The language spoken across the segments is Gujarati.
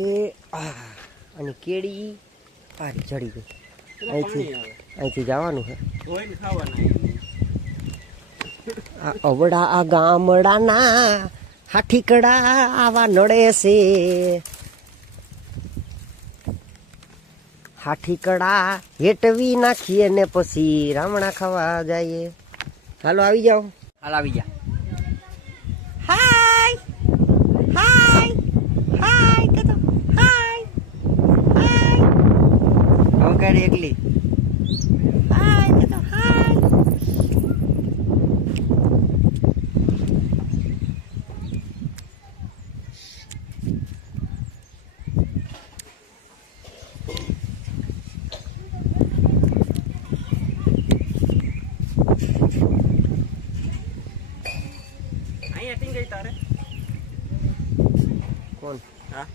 એ અને કેડી આ જડી ગઈ. અહીંથી જવાનું છે. આ અવડા આ ગામડાના હાઠીકડા આવા નડે છે. હાઠીકડા હેટવી નાખીએ ને પછી રામણા ખાવા જઈએ. હાલો આવી જાઓ. હાલ આવી જા. હાય હાય હાય કે તો હાય હાય હવે એકલી હાય કે તો હાય. કોણ? હા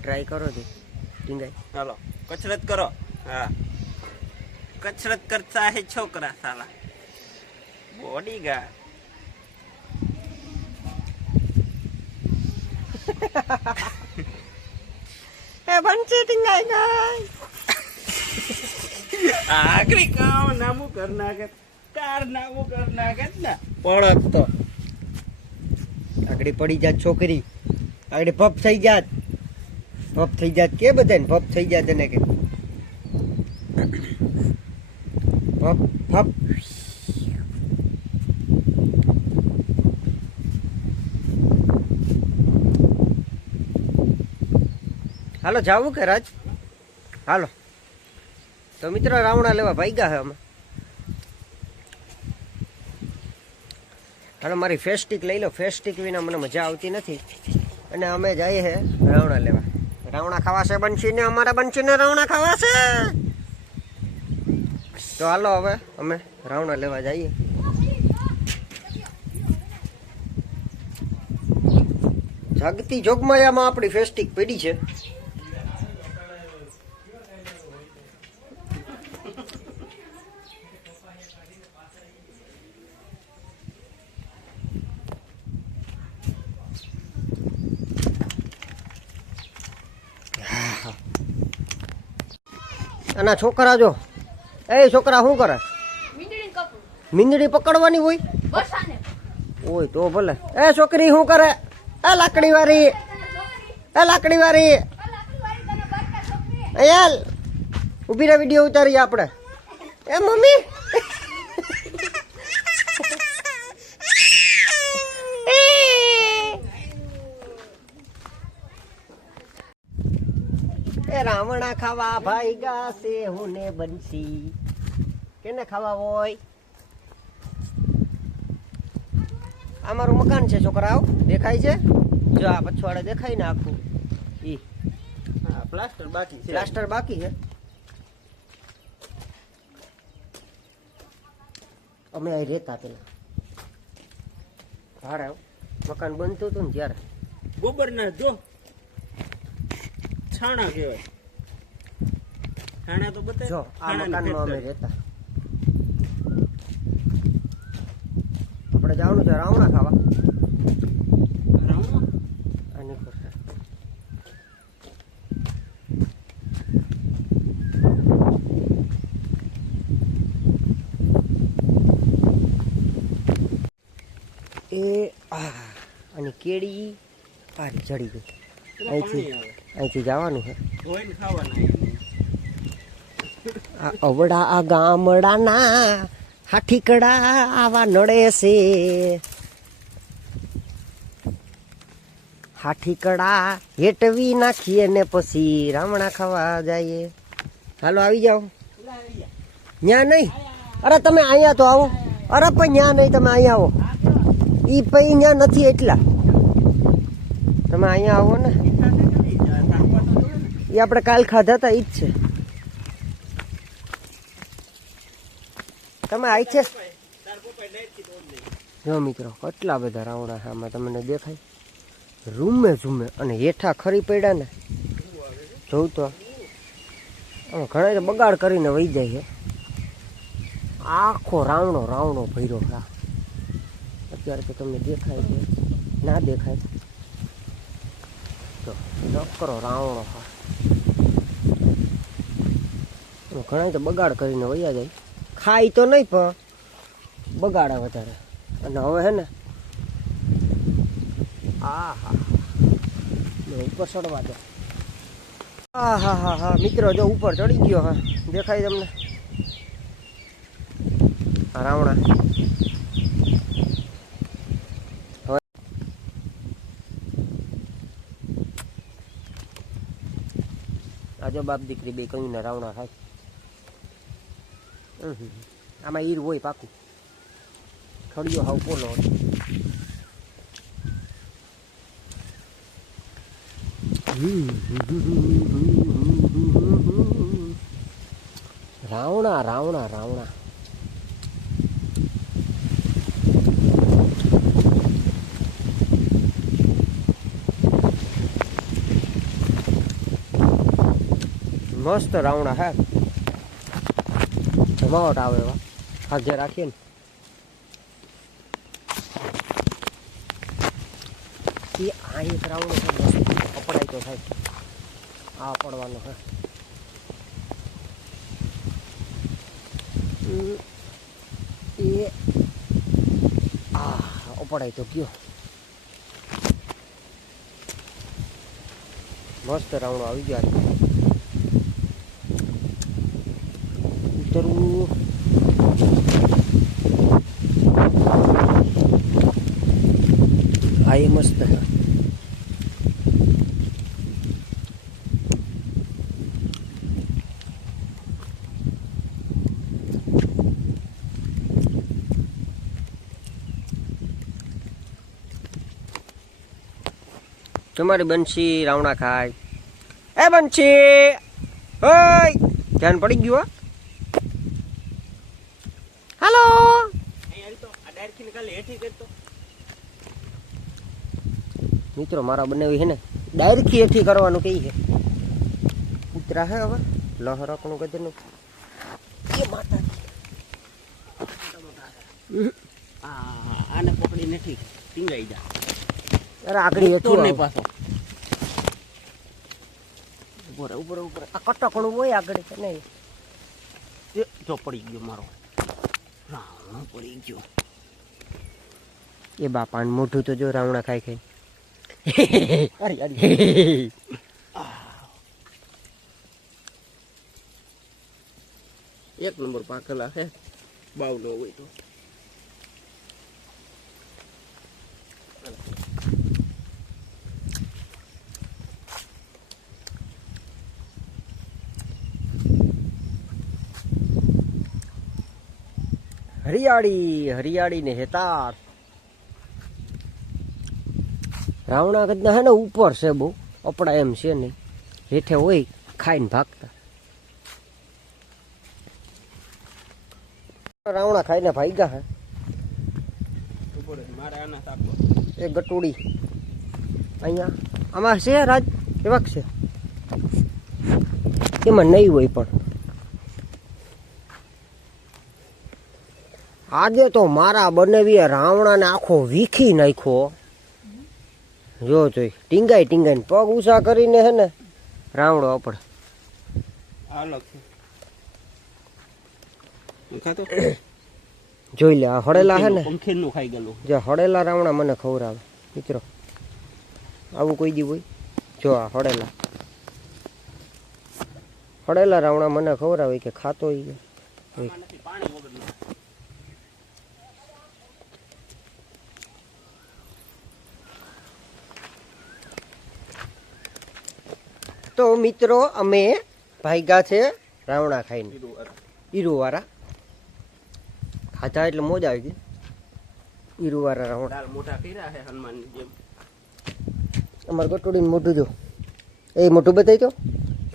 ટ્રાય કરો તો ટીંગાઈ. હાલો કસરત કરો. હા કસરત કરતા હે છોકરા સાલા બોડી ગાર્ડ. એ બનશે ટીંગાઈ ગઈ. આખરી કામ નામું કર નાખે કાર નામું કર નાખે ને પડક તો આગળ પડી જાત છોકરી. આગળ પપ થઈ જાત. પપ થઈ જાત કે બધાને પપ થઈ જાત. એને કે પપ પપ. હાલો જાવું કે રાજ? હાલો તો મિત્રો રાવણા લેવા ભાગ્યા હે અમે. હાલો મારી ફેસ્ટિક લઈ લો. ફેસ્ટિક વિના મને મજા આવતી નથી. અને અમે જઈએ હે રાવણા લેવા. રાવણા ખાવાશે બંશીને. અમારા બંશીને રાવણા ખાવાશે. તો હાલો હવે અમે રાવણા લેવા જઈએ. જાગતી જોગમાયામાં આપણી ફેસ્ટિક પડી છે. આના છોકરા જો. એ છોકરા શું કરે? મીંદડી પકડવાની હોય ઓય તો ભલે. એ છોકરી શું કરે? એ લાકડી વાળી. એ લાકડી વાળી. યાર ઉભી રે વિડીયો ઉતારીએ આપણે. એ મમ્મી રાવણા ખાવા ભાઈ ગાશે હું ને બંસી. કેને ખાવા હોય? આ મારું મકાન છે છોકરાઓ. દેખાય છે? જો આ પછવાડે દેખાય ને આખું. ઈ પ્લાસ્ટર બાકી છે. પ્લાસ્ટર બાકી છે. અમે અહીં રહેતા પેલા ભાડે મકાન બનતું હતું ને ત્યારે. ગોબર ના જો છાણા કહેવાય. છાણા તો બતાય. જો આ મકાનમાં અમે રહેતા. આપણે જવાનું છે રાવણા ખાવા. આની પર એ અને કેડી આ જડી ગઈ. અહીંથી જવાનું છે. આ અવડા આ ગામડાના હાઠીકડા આવા નડે છે. હાઠીકડા હેટવી નાખીએ ને પછી રામણા ખાવા જઈએ. હાલો આવી જાઓ. ન્યા નહીં. અરે તમે અહીંયા તો આવો. અરે પણ ન્યા નહીં. તમે અહીંયા આવો. ઈ પૈ ન્યા નથી એટલા. તમે અહીંયા આવો ને. એ આપણે કાલ ખાધા હતા ઈ જ છે. તમે આવી છે. જો મિત્રો કેટલા બધા રાવણા આમાં તમને દેખાય. રૂમે ઝૂમે અને હેઠા ખરી પડ્યા ને જોઉં તો ઘણા બગાડ કરીને વહી જાય છે. આખો રાવણો ભર્યો. હા અત્યારે તો તમને દેખાય છે ના દેખાય? નકરો રાવણો હા ઘણા તો બગાડ કરીને વયા જાય ખાય તો નહીં પણ બગાડે વધારે અને હવે હે ને આ હા ઉપર ચડવા દો હા હા હા હા મિત્રો જો ઉપર ચડી ગયો હા દેખાય તમને આ રાવણા હવે આ જો બાપ દીકરી બે કયું ને રાવણા ખાય આમાં ઈર હોય પાકું ખડિયો હાવ પોલો રાવણા રાવણા રાવણા મસ્ત રાવણા હે જમાવટ આવે એવા હાજે રાખીએ ને એ આ એક રાવણો છે મસ્ત અપડાય તો થાય આ પડવાનો હે એ આ અપડાય તો ગયો મસ્ત રાવણો આવી ગયો ઉતરવું આ એ મસ્ત હે તમારી બંશી રાવણા ખાય એ બંશી ઓય ધ્યાન પડી ગયું હાલો મિત્રો મારા બનાવી છે ને ડાયરેક્ટ હેઠી કરવાનું કઈ છે ઉતરા હે હવે લહરકનું ગદરનું એ માતા આને પકડીને ઠીક ટીંગાઈ જા અરે આગળ હેઠું નહીં પાછો ઉપર ઉપર ઉપર આ કટકણું હોય આગળ છે ને જો પડી ગયો મારો રાવણો પડી ગયો એ બાપાને મોઢું તો જો રાવણા ખાઈ ખાઈ અરે અરે એક નંબર પાકેલા હે બાવલો હોય તો હરિયાળી હરિયાળી ને હેતાર રાવણા કદના હે ને ઉપર છે બહુ અપડા એમ છે નહીં હેઠે હોય ખાઈને ભાગતા રાવણા ખાઈને ભાગ્યા હે એ ગટુડી અહીંયા આમાં છે રાજ એવા છે એમાં નહીં હોય પણ આજે તો મારા બનાવીએ રાવણાને આખો વીખી નાખ્યો જો જોઈ ટીંગાઈ ટીંગાઈને પગ ઊંચા કરીને હે ને રાવણો આપણે જોઈ લે આ હળેલા હે ને ખાઈ ગયેલું જે હળેલા રાવણા મને ખવડાવે મિત્રો આવું કોઈ દી હોય જો આ હળેલા રાવણા મને ખવડાવે કે ખાતો તો મિત્રો અમે ભાગ્યા છે રાવણા ખાઈને ઈરુવાળા ખાધા એટલે મોજ આવી ગઈ ઈરુવાળા રાવણા મોટા કર્યા છે હનુમાનની જેમ અમારે ગટુડીને મોઢું જો એ મોઢું બતાવી તો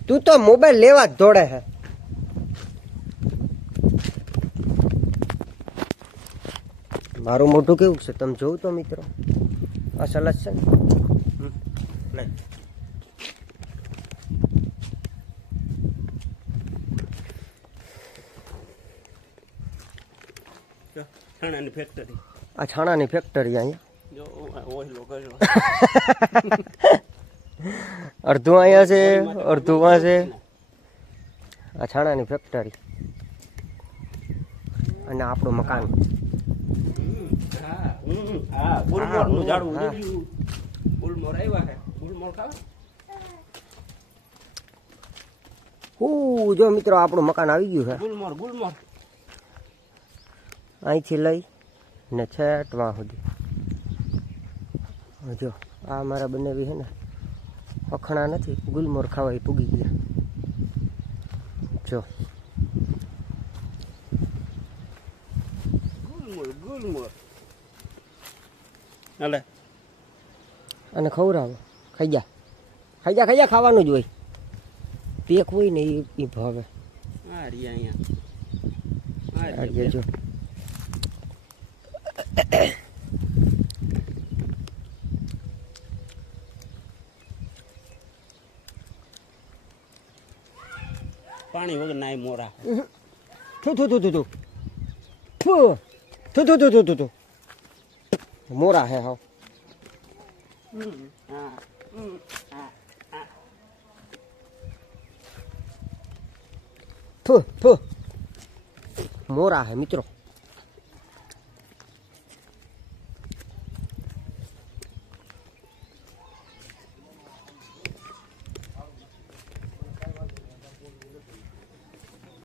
તું તો મોબાઈલ લેવા જ દોડે છે મારું મોઢું કેવું છે તમે જોવું તો મિત્રો અસલ જ છે ને છાણાની ફેક્ટરી આ છાણાની ફેક્ટરી અહીંયા જો ઓઈલો કર્યો અડધું અહીંયા છે અડધું વાં છે. આ છાણાની ફેક્ટરી અને આપણું મકાન. હા ગુલમોરનું ઝાડવું હા. ઉડી ગયું. ગુલમોર આવ્યા છે. ગુલમોર ખાવ. જો મિત્રો આપણું મકાન આવી ગયું છે. ગુલમોર ગુલમોર. અહીંથી લઈ ને છેટ વાં સુધી. જો આ મારા બંને છે ને અખણા નથી, ગુલમોર ખાવા ઈ પૂગી ગયા. જો ગુલમોર ગુલમોર. હાલે અને ખવડાવો. ખાઈ જા ખાઈ જા ખાઈ જા, ખાવાનું જ હોય. પેક હોય ને એ ભાવે. આ રહ્યા અહીંયા. આ આ રહ્યા. જો પાણી વગર ના મોરા. થુ થુ થુ થુ થુ થુ થુ થુ થુ થુ થુ મોરા હે હાવ. હા થુ થુ મોરા હે મિત્રો.